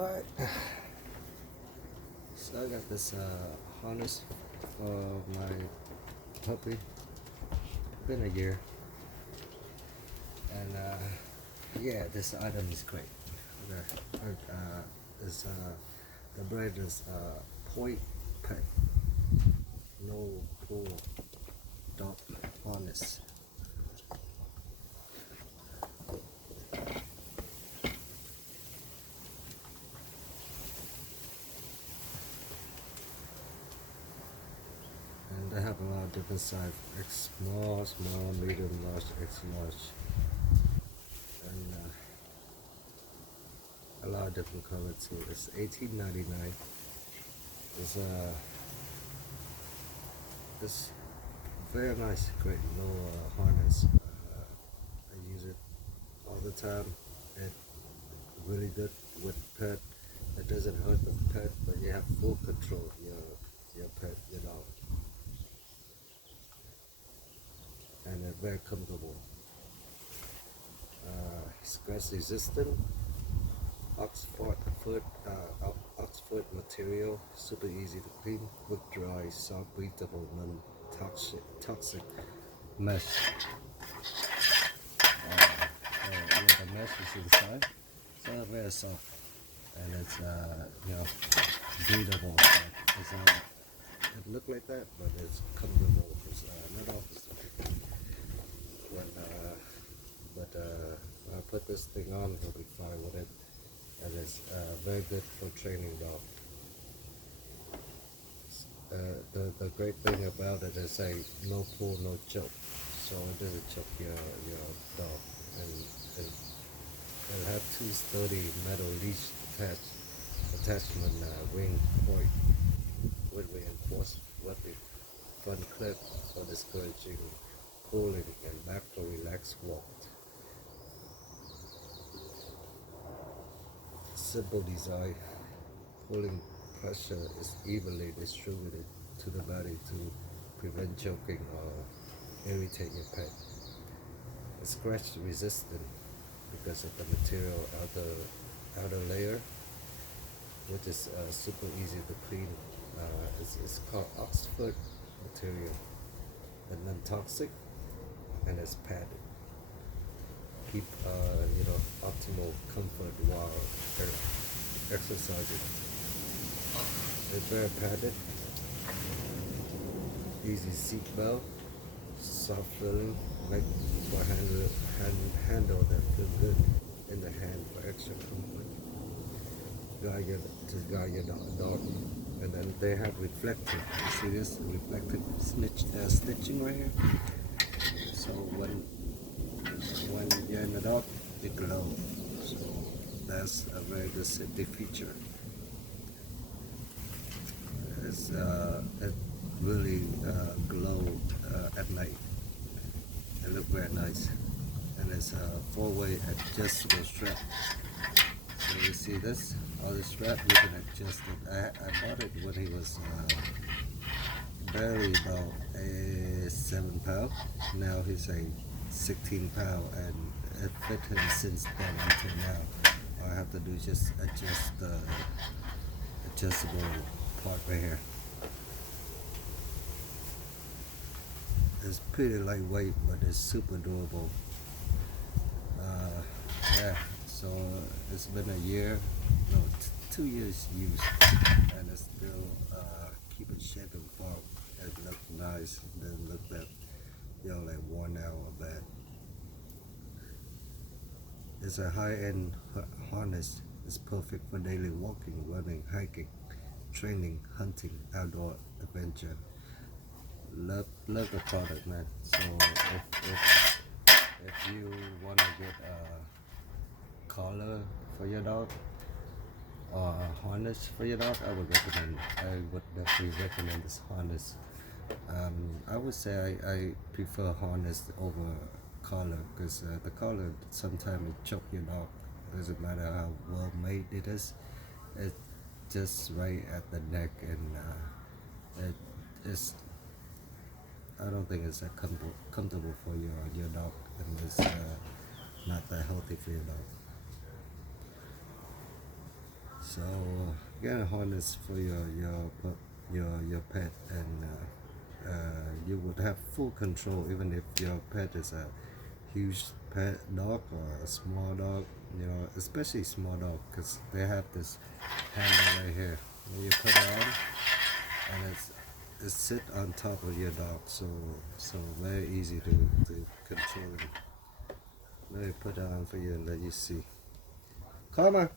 Alright, so I got this harness for my puppy. Been a year, and yeah, this item is great. Is the brand is PoyPet no pull dog harness. And they have a lot of different sizes: small, medium, large, extra large, and a lot of different colors too. It's $18.99. It's very nice, great low harness. I use it all the time. It's really good with pet. It doesn't hurt the pet, but you have full control of your pet, your dog, and it's very comfortable. Scratch resistant, Oxford material, super easy to clean, quick dry, soft, breathable, non-toxic mesh. Yeah, the mesh is inside, so it's very soft, and it's breathable. It look like that, but it's comfortable. It's not opposite. When I put this thing on, he'll be fine with it, and it's very good for training dog. The great thing about it is a no pull, no choke, so it doesn't choke your dog, and it'll have two sturdy metal leash attachment ring point with reinforced webbing, front clip for discouraging pulling, and back for relaxed walk. Simple design, pulling pressure is evenly distributed to the body to prevent choking or irritate your pet. It's scratch resistant because of the material outer layer, which is super easy to clean. It's called Oxford material, and non-toxic, and it's padded. Keep optimal comfort while exercising. It's very padded, easy seat belt, soft feeling, make for handle that feel good in the hand for extra comfort. Guide your dog. And then they have reflective. You see this reflective stitching right here. So when you're in the dog, it glows. So that's a very good safety feature. It really glow at night. It looks very nice, and it's a 4-way adjustable strap. So you see this, all the strap you can adjust it. I bought it when he was barely about 7 pounds. Now he's a 16 pound, and it fit him since then until now. All I have to do is just adjust the adjustable part right here. It's pretty lightweight, but it's super durable. Yeah, so it's been a year, no, 2 years used, and it's still keep it shape and form. It looks nice. It doesn't look that like worn out or bad. It's a high-end harness. It's perfect for daily walking, running, hiking, training, hunting, outdoor adventure. Love the product, man. So if you want to get a collar for your dog or a harness for your dog, I would definitely recommend this harness. I would say I prefer harness over collar, because the collar sometimes it choke your dog. Doesn't matter how well made it is. It's just right at the neck, and it's I don't think it's that comfortable for your dog, and it's not that healthy for your dog. So get a harness for your pet, and you would have full control even if your pet is a huge pet dog or a small dog. You know, especially small dog, because they have this handle right here. When you put it on, and it's sit on top of your dog, so very easy to control it. Let me put it on for you and let you see. Come on.